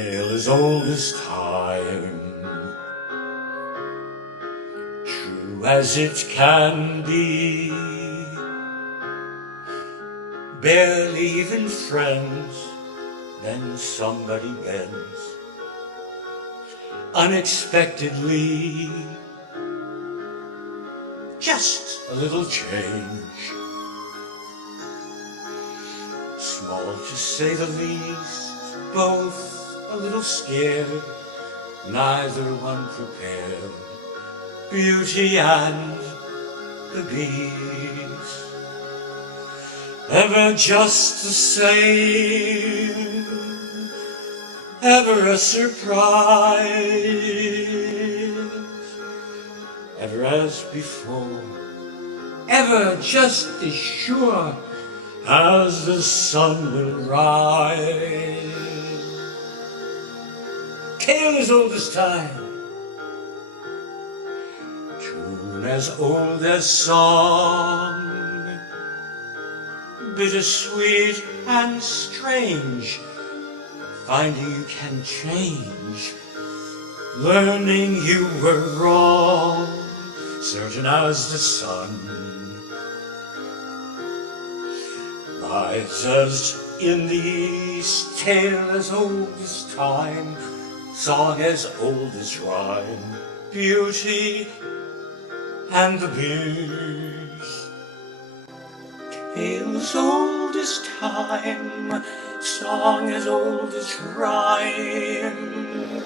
tale as old as time, true as it can be. Barely even friends, then somebody bends unexpectedly. Just a little change, small to say the least, both a little scared, neither one prepared. Beauty and the Beast, ever just the same, ever a surprise, ever as before, ever just as sure as the sun will rise. Tale as old as time, tune as old as song, bittersweet and strange, finding you can change, learning you were wrong, certain as the sun rises in the east. Tale as old as time, song as old as rhyme, Beauty and the Beast. Tale as old as time, song as old as rhyme,